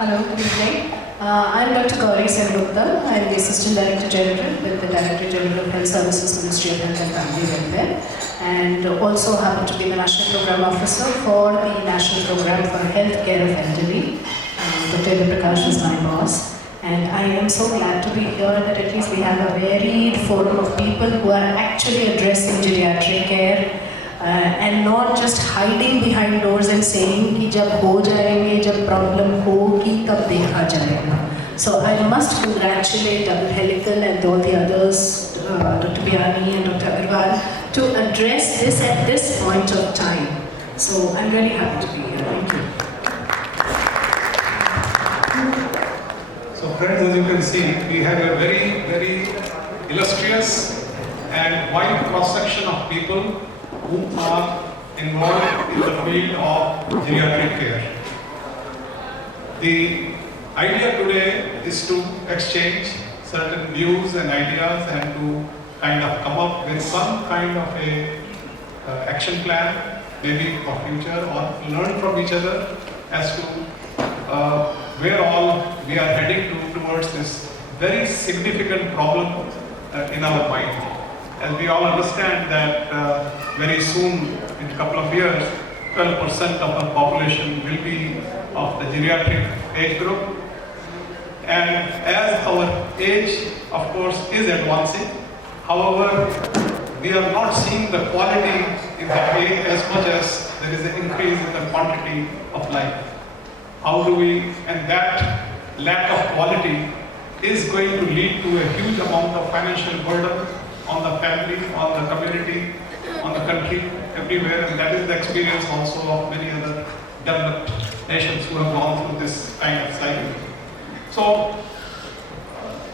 Hello, good evening. I'm Dr. Geriatric. I'm the Assistant Director General with the Director General of Health Services, Ministry of Health and Family Welfare, and also happen to be the National Program Officer for the National Program for Health Care of Elderly. Dr. Prakash is my boss. And I am so glad to be here that at least we have a varied forum of people who are actually addressing geriatric care and not just hiding behind doors and saying कि जब हो जाएंगे, जब problem होगी तब देखा जाएगा. So I must congratulate Dr. Helical and all the others, Dr. Biani and Dr. Agarwal, to address this at this point of time. So I'm really happy to be here. Thank you. So friends, as you can see, we have a very, very illustrious and wide cross-section of people who are involved in the field of geriatric care. The idea today is to exchange certain views and ideas and to kind of come up with some kind of a action plan, maybe for future, or learn from each other as to where all we are heading towards this very significant problem in our mind. As we all understand that very soon, in a couple of years, 12% of our population will be of the geriatric age group. And as our age, of course, is advancing, however, we are not seeing the quality in that way as much as there is an increase in the quantity of life. How do we, and that lack of quality is going to lead to a huge amount of financial burden on the family, on the community, on the country, everywhere, and that is the experience also of many other developed nations who have gone through this kind of cycle. So,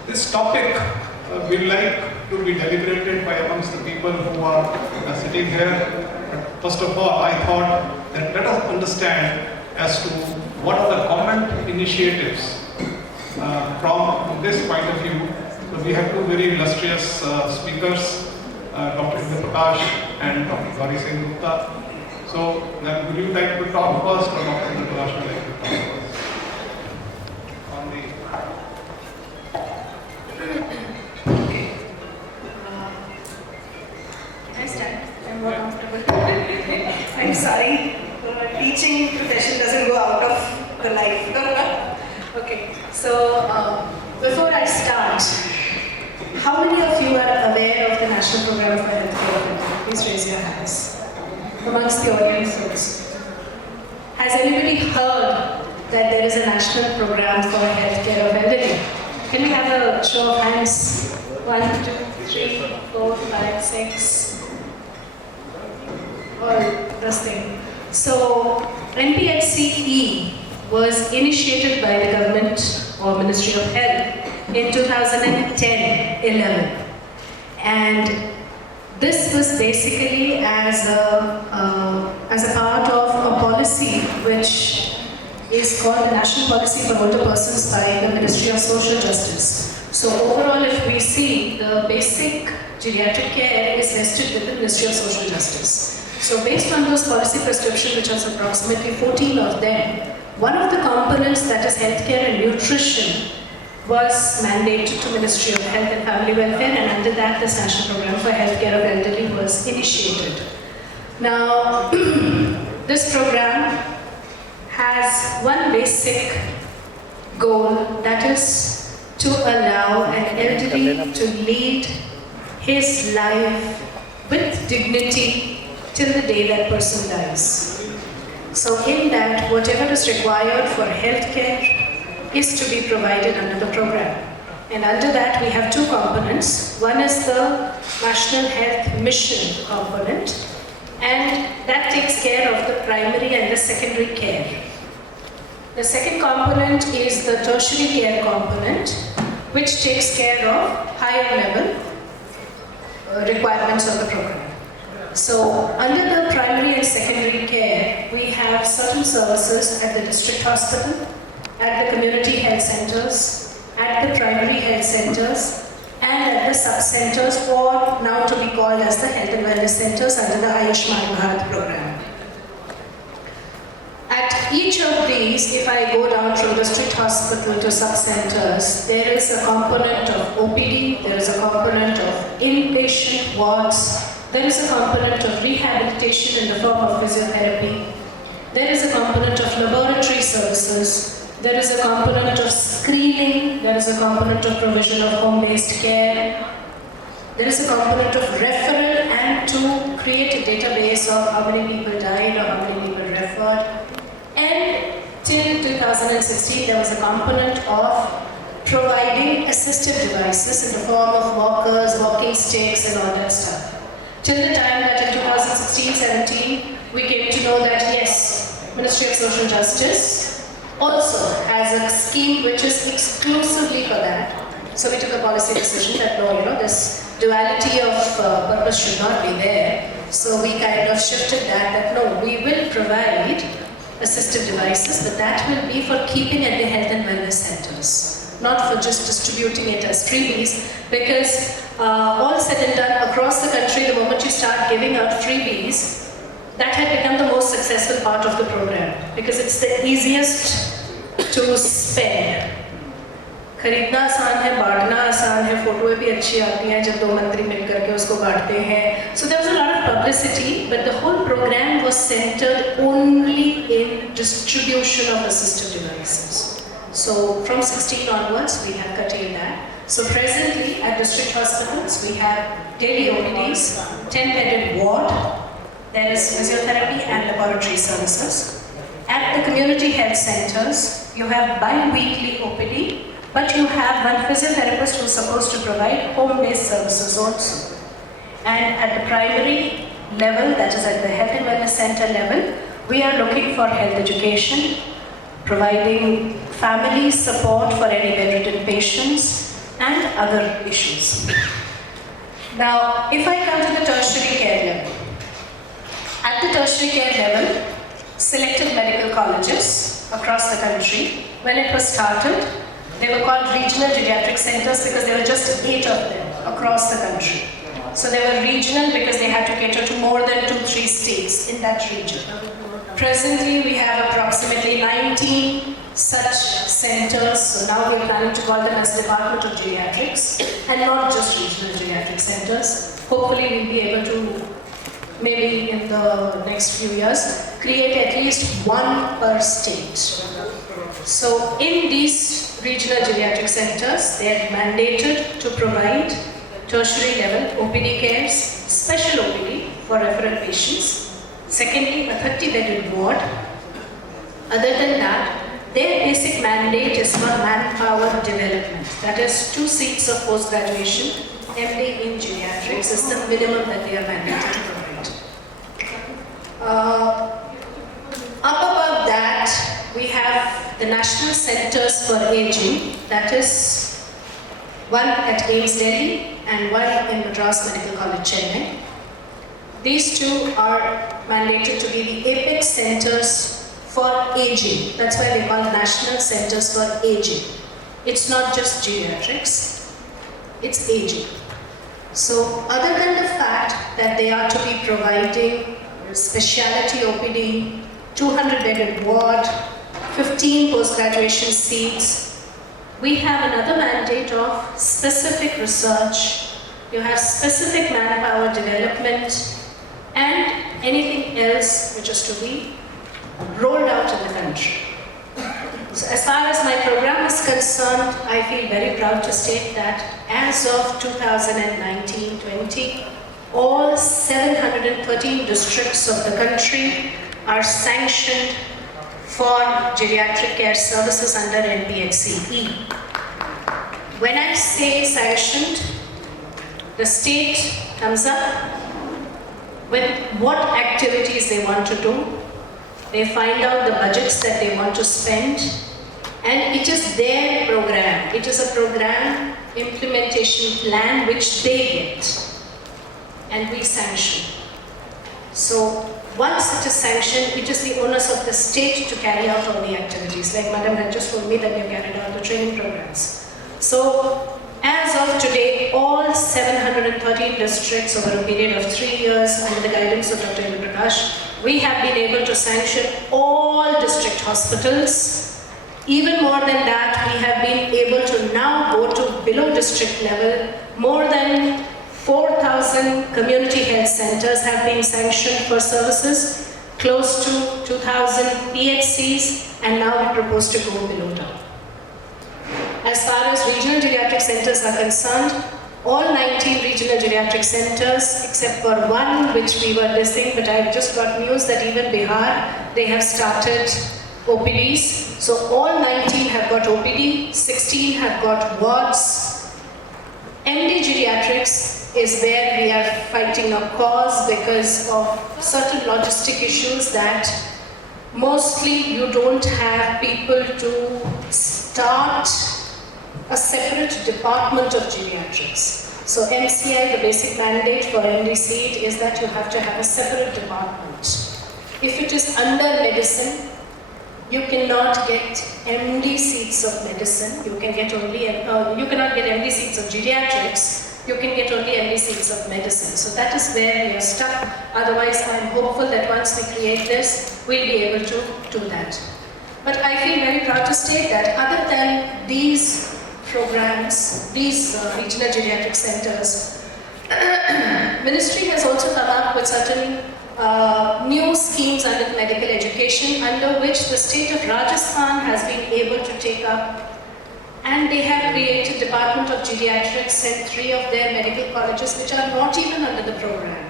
this topic we like to be deliberated by amongst the people who are sitting here. But first of all, I thought that let us understand as to what are the government initiatives from this point of view. So we have two very illustrious speakers, Dr. Prakash and Dr. Geriatric. So would you like to talk first, or Dr. Prakash would like to talk first? On the Can I stand? I'm more comfortable. I'm sorry, the teaching profession doesn't go out of the life. Okay, so before I start, how many of you are aware of the National Program for Healthcare? Please raise your hands. Amongst the audience also. Has anybody heard that there is a National Program for Healthcare of Elderly? Can we have a show of hands? 1, 2, 3, 4, 5, 6. All this thing. So, NPHCE was initiated by the government or Ministry of Health in 2010-11, and this was basically as a part of a policy which is called the National Policy for Older Persons by the Ministry of Social Justice. So overall, if we see, the basic geriatric care is vested with the Ministry of Social Justice. So based on those policy prescriptions, which was approximately 14 of them, one of the components, that is healthcare and nutrition, was mandated to Ministry of Health and Family Welfare, and under that this National Program for Healthcare of Elderly was initiated. Now, this program has one basic goal, that is to allow an elderly to lead his life with dignity till the day that person dies. So in that, whatever is required for healthcare is to be provided under the program. And under that, we have two components. One is the National Health Mission component, and that takes care of the primary and the secondary care. The second component is the tertiary care component, which takes care of higher level requirements of the program. So, under the primary and secondary care, we have certain services at the district hospital, at the community health centers, at the primary health centers, and at the sub-centers, or now to be called as the health and wellness centers under the Ayushman Bharat program. At each of these, if I go down from district hospital to sub-centers, there is a component of OPD, there is a component of inpatient wards, there is a component of rehabilitation in the form of physiotherapy, there is a component of laboratory services, there is a component of screening, there is a component of provision of home-based care, there is a component of referral and to create a database of how many people died or how many people referred. And till 2016, there was a component of providing assistive devices in the form of walkers, walking sticks and all that stuff. Till the time that in 2016-17, we came to know that yes, Ministry of Social Justice also has a scheme which is exclusively for that. So we took a policy decision that no, this duality of purpose should not be there. So we kind of shifted that no, we will provide assistive devices, but that will be for keeping at the health and wellness centers, not for just distributing it as freebies, because all said and done across the country, the moment you start giving out freebies, that had become the most successful part of the program, because it's the easiest to spend. खरीदना आसान है, बांटना आसान है, फोटोएं भी अच्छी आती हैं जब दो मंत्री मिलकर के उसको बांटते हैं. So there was a lot of publicity, but the whole program was centered only in distribution of assistive devices. So from 16 onwards, we have curtailed that. So presently at district hospitals, we have daily OPDs, 10-bedded ward, there is physiotherapy and laboratory services. At the community health centers, you have bi-weekly OPD, but you have one physiotherapist who is supposed to provide home-based services also. And at the primary level, that is at the health and wellness center level, we are looking for health education, providing family support for any bedridden patients and other issues. Now, if I come to the tertiary care level, at the tertiary care level, selected medical colleges across the country, when it was started, they were called regional geriatric centers because there were just 8 of them across the country. So they were regional because they had to cater to more than 2-3 states in that region. Presently, we have approximately 19 such centers. So now we're planning to call them as Department of Geriatrics and not just regional geriatric centers. Hopefully, we'll be able to, maybe in the next few years, create at least one per state. So in these regional geriatric centers, they are mandated to provide tertiary level OPD cares, special OPD for referral patients. Secondly, a 30-bedded ward. Other than that, their basic mandate is for manpower development. That is 2 seats of post-graduation, MD in geriatrics is the minimum that they are mandated to provide. Up above that, we have the National Centers for Aging, that is one at AIIMS Delhi and one in Madras Medical College, Chennai. These two are mandated to be the apex centers for aging. That's why they call National Centers for Aging. It's not just geriatrics, it's aging. So other than the fact that they are to be providing specialty OPD, 200-bedded ward, 15 post-graduation seats, we have another mandate of specific research. You have specific manpower development and anything else which is to be rolled out in the country. So as far as my program is concerned, I feel very proud to state that as of 2019-20, all 713 districts of the country are sanctioned for geriatric care services under NBHCE. When I say sanctioned, the state comes up with what activities they want to do. They find out the budgets that they want to spend, and it is their program. It is a program implementation plan which they get, and we sanction. So once it is sanctioned, it is the onus of the state to carry out all the activities. Like Madam had just told me that we have carried out the training programs. So as of today, all 713 districts over a period of 3 years under the guidance of Dr. Prakash we have been able to sanction all district hospitals. Even more than that, we have been able to now go to below district level. More than 4,000 community health centers have been sanctioned for services, close to 2,000 PHCs, and now we propose to go below that. As far as regional geriatric centers are concerned, all 19 regional geriatric centers, except for one which we were missing, but I've just got news that even Bihar, they have started OPDs. So all 19 have got OPD, 16 have got wards. MD Geriatrics is where we are fighting a cause because of certain logistic issues that mostly you don't have people to start a separate department of geriatrics. So MCI, the basic mandate for MD seat is that you have to have a separate department. If it is under medicine, you cannot get MD seats of medicine. You can get only you cannot get MD seats of geriatrics. You can get only MD seats of medicine. So that is where we are stuck. Otherwise, I am hopeful that once we create this, we'll be able to do that. But I feel very proud to state that other than these programs, these regional geriatric centers, Ministry has also come up with certain new schemes under medical education, under which the state of Rajasthan has been able to take up, and they have created Department of Geriatrics in 3 of their medical colleges which are not even under the program.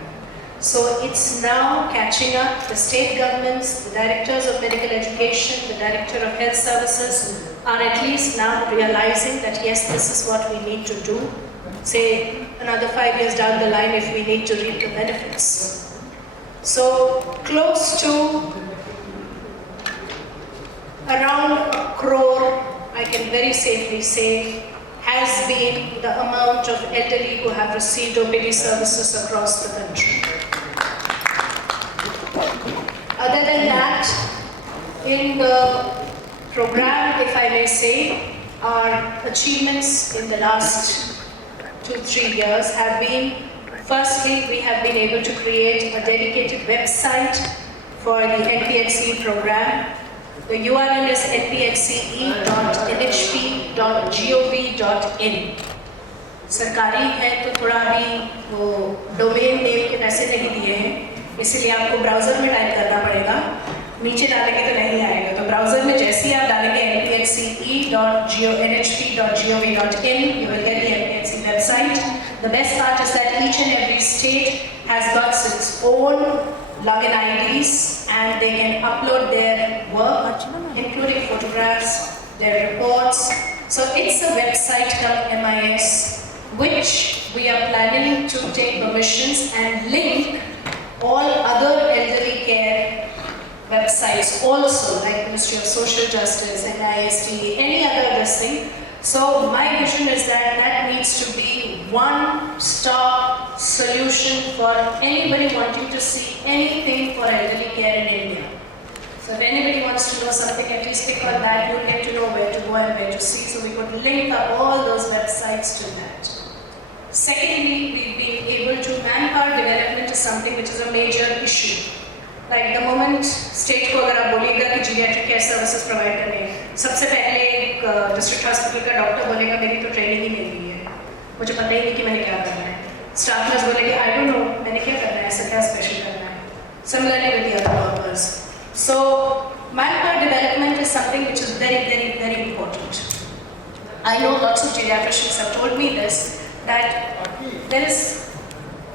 So it's now catching up. The state governments, the directors of medical education, the director of health services are at least now realizing that yes, this is what we need to do. Say another 5 years down the line if we need to reap the benefits. So close to around 1 crore, I can very safely say, has been the amount of elderly who have received OPD services across the country. Other than that, in the program, if I may say, our achievements in the last 2-3 years have been, firstly, we have been able to create a dedicated website for the NPHC program. The URL is nphce.nhp.gov.in. सरकारी है तो थोड़ा भी वो domain name के पैसे नहीं दिए हैं, इसलिए आपको ब्राउज़र में टाइप करना पड़ेगा, नीचे डालेंगे तो नहीं आएगा। तो ब्राउज़र में जैसे ही आप डालेंगे nphce.nhp.gov.in, you will get the NPHC website. The best part is that each and every state has got its own login IDs and they can upload their work, including photographs, their reports. So it's a website called MIS, which we are planning to take permissions and link all other elderly care websites also, like Ministry of Social Justice, NIST, any other this thing. So my vision is that that needs to be one-stop solution for anybody wanting to see anything for elderly care in India. So if anybody wants to know something, at least click on that, you'll get to know where to go and where to see. So we could link up all those websites to that. Secondly, we've been able to, manpower development is something which is a major issue. Like the moment state को अगर आप बोलिएगा कि geriatric care services provide करें, सबसे पहले एक district hospital का डॉक्टर बोलेगा मेरी तो ट्रेनिंग ही नहीं हुई है, मुझे पता ही नहीं कि मैंने क्या करना है. Staff nurse बोलेगी I don't know मैंने क्या करना है, ऐसा क्या special करना है. Similarly with the other workers. So manpower development is something which is very, very, very important. I know lots of geriatricians have told me this, that there is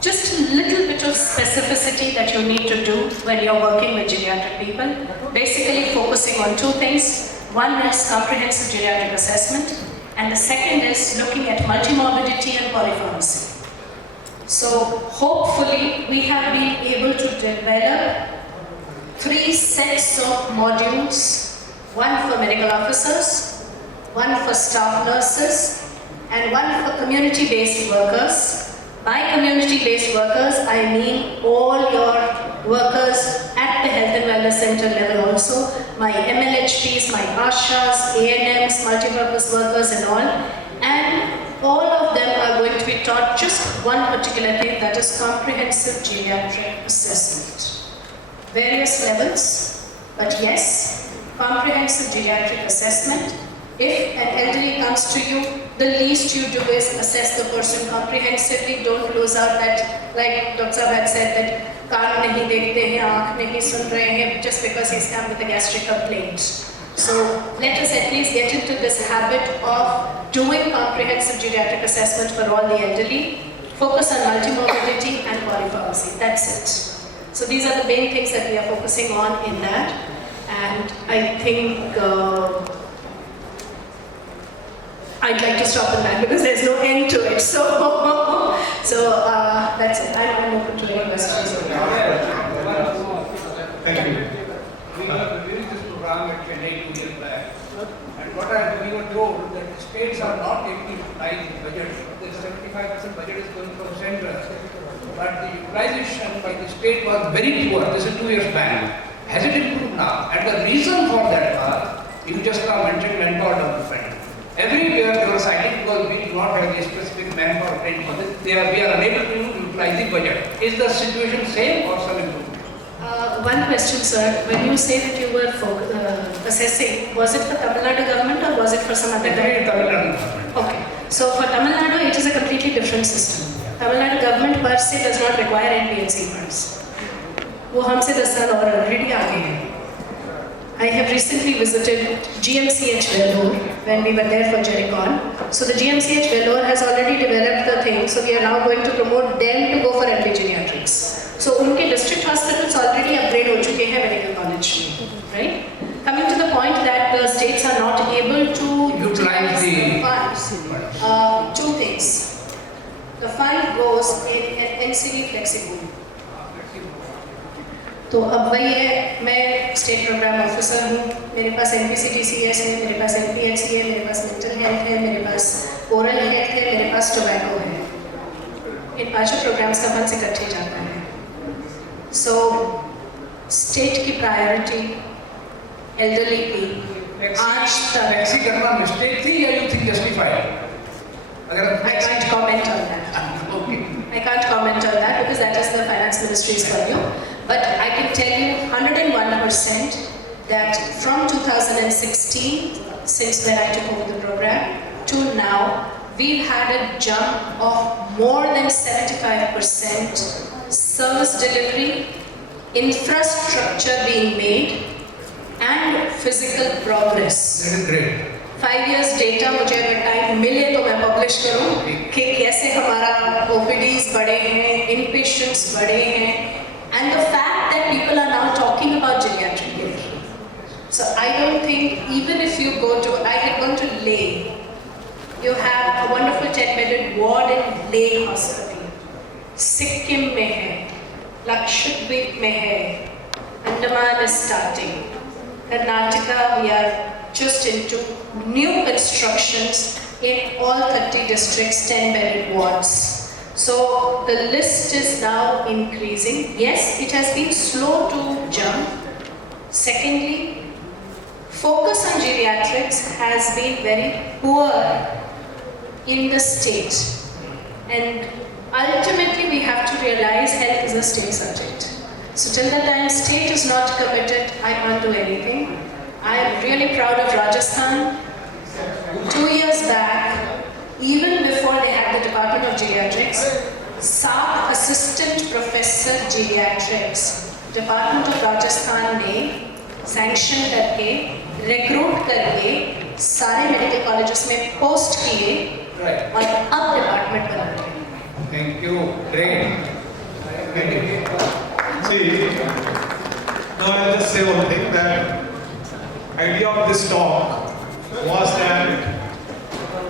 just a little bit of specificity that you need to do when you're working with geriatric people. Basically focusing on 2 things. One is comprehensive geriatric assessment, and the second is looking at multimorbidity and polypharmacy. So hopefully we have been able to develop 3 sets of modules, one for medical officers, one for staff nurses, and one for community-based workers. By community-based workers, I mean all your workers at the health and wellness center level also, my MLHPs, my ASHAs, ANMs, multi-purpose workers and all. And all of them are going to be taught just one particular thing, that is comprehensive geriatric assessment. various levels, but yes, comprehensive geriatric assessment. If an elderly comes to you, the least you do is assess the person comprehensively. Don't lose out that, like Dr. Saab had said, that kaan nahi dekhte hain, aankh nahi sun rahe hain, just because he's come with a gastric complaint. So let us at least get into this habit of doing comprehensive geriatric assessment for all the elderly. Focus on multimorbidity and polypharmacy. That's it. So these are the main things that we are focusing on in that. And I think I'd like to stop on that because there's no end to it. So that's it. I'm open to any questions. Thank you. We were reviewing this program at Chennai 2 years back, and we were told that the states are not able to utilize the budget. The 75% budget is going from central, but the utilization by the state was very poor. This is 2 years back. Has it improved now? And the reason for that was, you just now mentioned manpower development. Every year they were citing because we do not have a specific manpower training for this. We are unable to utilize the budget. Is the situation same or some improvement? One question, sir. When you say that you were assessing, was it for Tamil Nadu government or was it for some other government? Tamil Nadu government. Okay. So for Tamil Nadu, it is a completely different system. Tamil Nadu government per se does not require NPNC funds. वो हमसे 10 साल और already आगे हैं. I have recently visited GMCH Vellore when we were there for Geriatric. So the GMCH Vellore has already developed the thing. So we are now going to promote them to go for MP Geriatrics. So उनके district hospitals already upgrade हो चुके हैं medical college में, right? Coming to the point that the states are not able to utilize the funds. Two things. The fund goes in an NCD flexible. तो अब वही है, मैं स्टेट प्रोग्राम ऑफिसर हूँ, मेरे पास NPCTCS है, मेरे पास NPHC है, मेरे पास मेंटल हेल्थ है, मेरे पास ओरल हेल्थ है, मेरे पास टोबैको है. इन पांचों प्रोग्राम्स का फंड इकट्ठे जाता है. सो स्टेट की प्रायोरिटी एल्डरली की आज तक ऐसी करना मिस्टेक थी या you think justified? I can't comment on that. Okay. I can't comment on that because that is the finance ministry's purview. But I can tell you 101% that from 2016, since when I took over the program, to now, we've had a jump of more than 75% service delivery, infrastructure being made, and physical progress. That is great. 5 years data मुझे अगर time मिले तो मैं publish करूँ कि कैसे हमारा OPDs बढ़े हैं, inpatients बढ़े हैं, and the fact that people are now talking about geriatric care. So I don't think even if you go to, I had gone to Leh, you have a wonderful 10-bedded ward in Leh Hospital. Sikkim में है, Lakshadweep में है, Andaman is starting, Karnataka we are just into new constructions in all 30 districts, 10-bedded wards. So the list is now increasing. Yes, it has been slow to jump. Secondly, focus on geriatrics has been very poor in the state. And ultimately we have to realize health is a state subject. So till the time state is not committed, I can't do anything. I am really proud of Rajasthan. 2 years back, even before they had the Department of Geriatrics, 7 assistant professor geriatrics, Department of Rajasthan ने sanction करके, recruit करके, सारे medical colleges में post किए, और अब department बना रहे हैं. Thank you. Great. See, now I'll just say one thing, that idea of this talk was that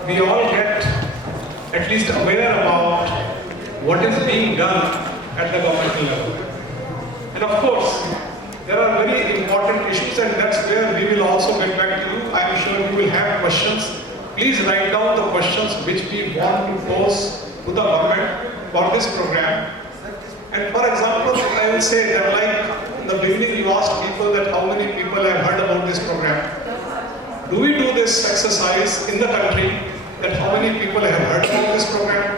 we all get at least aware about what is being done at the governmental level. And of course, there are very important issues, and that's where we will also get back to you. I am sure you will have questions. Please write down the questions which we want to pose to the government for this program. And for example, I will say that, like in the beginning you asked people that how many people have heard about this program. Do we do this exercise in the country, that how many people have heard about this program?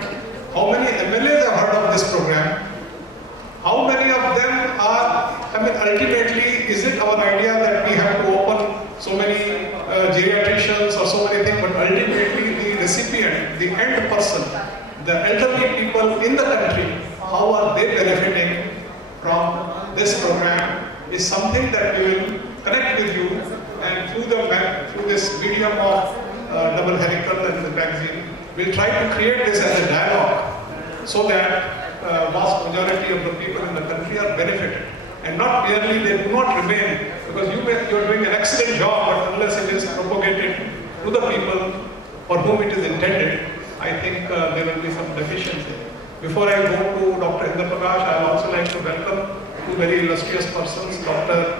How many MLAs have heard of this program? How many of them ultimately, is it our idea that we have to open so many geriatricians or so many things, but ultimately the recipient, the end person, the elderly people in the country, how are they benefiting from this program is something that we will connect with you, and through this medium of double helical and the magazine, we'll try to create this as a dialogue so that vast majority of the people in the country are benefited. And not merely they do not remain, because you are doing an excellent job, but unless it is propagated to the people for whom it is intended, I think there will be some deficiency. Before I go to Dr. Indra Prakash, I would also like to welcome two very illustrious persons, Dr.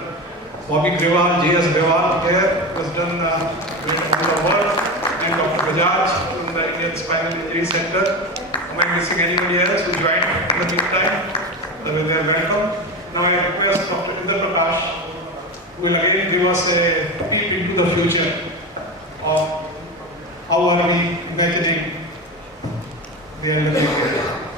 Bobby Grewal, J.S. Grewal here, who has done great amount of work, and Dr. Bajaj from the Indian Spinal Injury Center. Am I missing anybody else who joined in the meantime? They are welcome. Now I request Dr. Indra Prakash, who will again give us a peek into the future of how are we imagining the elderly care.